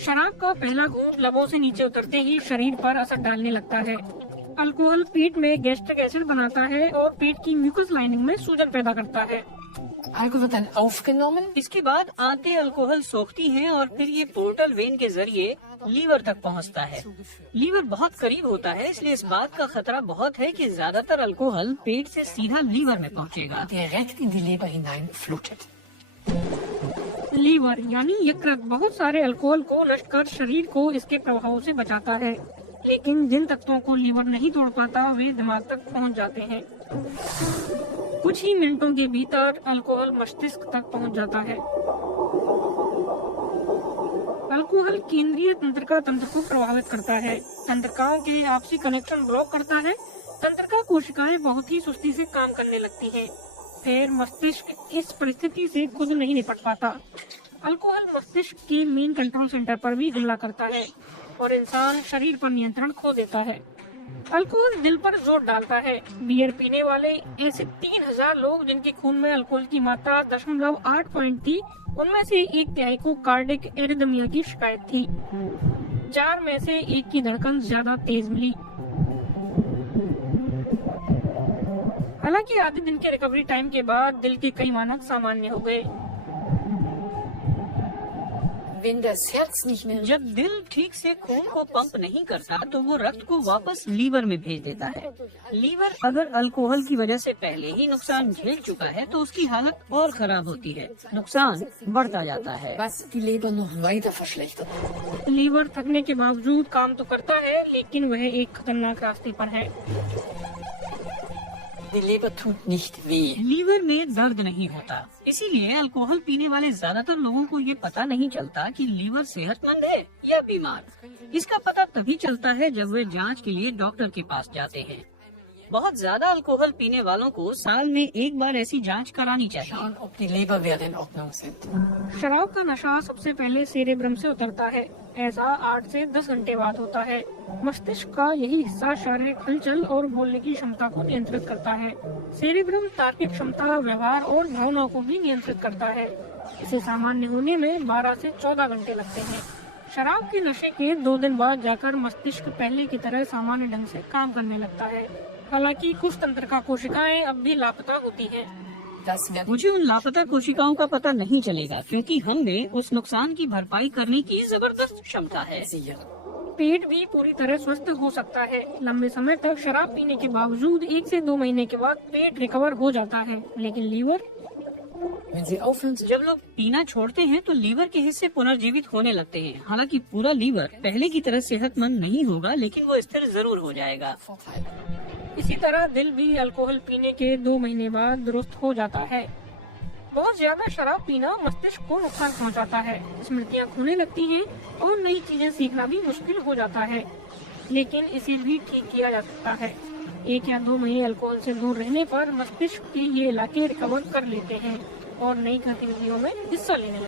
शराब का पहला घूंट लबों से नीचे उतरते ही शरीर पर असर डालने लगता है। अल्कोहल पेट में गैस्ट्रिक एसिड बनाता है और पेट की म्यूकस लाइनिंग में सूजन पैदा करता है। Alkohol wird dann aufgenommen. इसके बाद आते अल्कोहल सोखती हैं और फिर ये पोर्टल वेन के जरिए लीवर तक पहुंचता है। लीवर बहुत करीब होता है, इसलिए इस बात का खतरा बहुत है कि ज्यादातर अल्कोहल पेट से सीधा लीवर में पहुंचेगा। Direkt in die Leber hinein flutet. Liver यानी यकृत बहुत सारे अल्कोहल को नष्ट कर शरीर को इसके प्रभाव से बचाता है, लेकिन जिन तत्वों को लीवर नहीं तोड़ पाता वे दिमाग तक पहुंच जाते हैं। कुछ ही मिनटों के भीतर अल्कोहल मस्तिष्क तक पहुंच जाता है। अल्कोहल केंद्रीय तंत्रिका तंत्र को प्रभावित करता है, तंत्रिकाओं के आपसी कनेक्शन ब्लॉक करता है। तंत्रिका कोशिकाएं बहुत ही सुस्ती से काम करने लगती हैं। फिर मस्तिष्क इस परिस्थिति से खुद नहीं निपट पाता। अल्कोहल मस्तिष्क के मेन कंट्रोल सेंटर पर भी हमला करता है और इंसान शरीर पर नियंत्रण खो देता है। अल्कोहल दिल पर जोर डालता है। बियर पीने वाले ऐसे 3000 लोग जिनके खून में अल्कोहल की मात्रा 0.8 पॉइंट थी, उनमें से 1/3 को कार्डिक एरिथमिया की शिकायत थी। 4 में से 1 की धड़कन ज्यादा तेज मिली। हालांकि आधे दिन के रिकवरी टाइम के बाद दिल के कई मानक सामान्य हो गए। Wenn das Herz nicht mehr जब दिल ठीक से खून को पंप नहीं करता तो वो रक्त को वापस लीवर में भेज देता है। लीवर अगर अल्कोहल की वजह से पहले ही नुकसान झेल चुका है तो उसकी हालत और खराब होती है, नुकसान बढ़ता जाता है। was die Leber noch weiter verschlechtert. Liver थकने के बावजूद काम तो करता है, लेकिन वह एक खतरनाक रास्ते पर है। Die Leber tut nicht weh. Liver में दर्द नहीं होता, इसीलिए अल्कोहल पीने वाले ज्यादातर लोगों को ये पता नहीं चलता कि लीवर सेहतमंद है या बीमार। इसका पता तभी चलता है जब वे जांच के लिए डॉक्टर के पास जाते हैं। बहुत ज्यादा अल्कोहल पीने वालों को साल में एक बार ऐसी जांच करानी चाहिए। Schauen, ob die Leberwerte in Ordnung sind. शराब का नशा सबसे पहले सेरेब्रम से उतरता है। ऐसा 8 से 10 घंटे बाद होता है। मस्तिष्क का यही हिस्सा शारीरिक हलचल और बोलने की क्षमता को नियंत्रित करता है। सेरेब्रम तार्किक क्षमता, व्यवहार और भावनाओं को भी नियंत्रित करता है। इसे सामान्य होने में 12 से 14 घंटे लगते हैं। शराब के नशे के 2 दिन बाद जाकर मस्तिष्क पहले की तरह सामान्य ढंग से काम करने लगता है। हालांकि कुछ तंत्रिका कोशिकाएं अब भी लापता होती हैं। Das wird मुझे उन लापता कोशिकाओं का पता नहीं चलेगा, क्योंकि हम में उस नुकसान की भरपाई करने की जबरदस्त क्षमता है। sicher. पेट भी पूरी तरह स्वस्थ हो सकता है। लंबे समय तक शराब पीने के बावजूद 1 से 2 महीने के बाद पेट रिकवर हो जाता है, लेकिन लीवर Wenn Sie aufhören, जब लोग पीना छोड़ते हैं तो लीवर के हिस्से पुनर्जीवित होने लगते हैं। हालांकि पूरा लीवर पहले की तरह सेहतमंद नहीं होगा, लेकिन वो स्थिर जरूर हो जाएगा। Vorteil. इसी तरह दिल भी अल्कोहल पीने के 2 महीने बाद दुरुस्त हो जाता है। बहुत ज्यादा शराब पीना मस्तिष्क को नुकसान पहुंचाता है। स्मृतियां खोने लगती हैं और नई चीजें सीखना भी मुश्किल हो जाता है, लेकिन इसे भी ठीक किया जा सकता है। 1 या 2 महीने अल्कोहल से दूर रहने पर मस्तिष्क के ये इलाके रिकवर कर लेते हैं और नई गतिविधियों में हिस्सा लेने लगते हैं।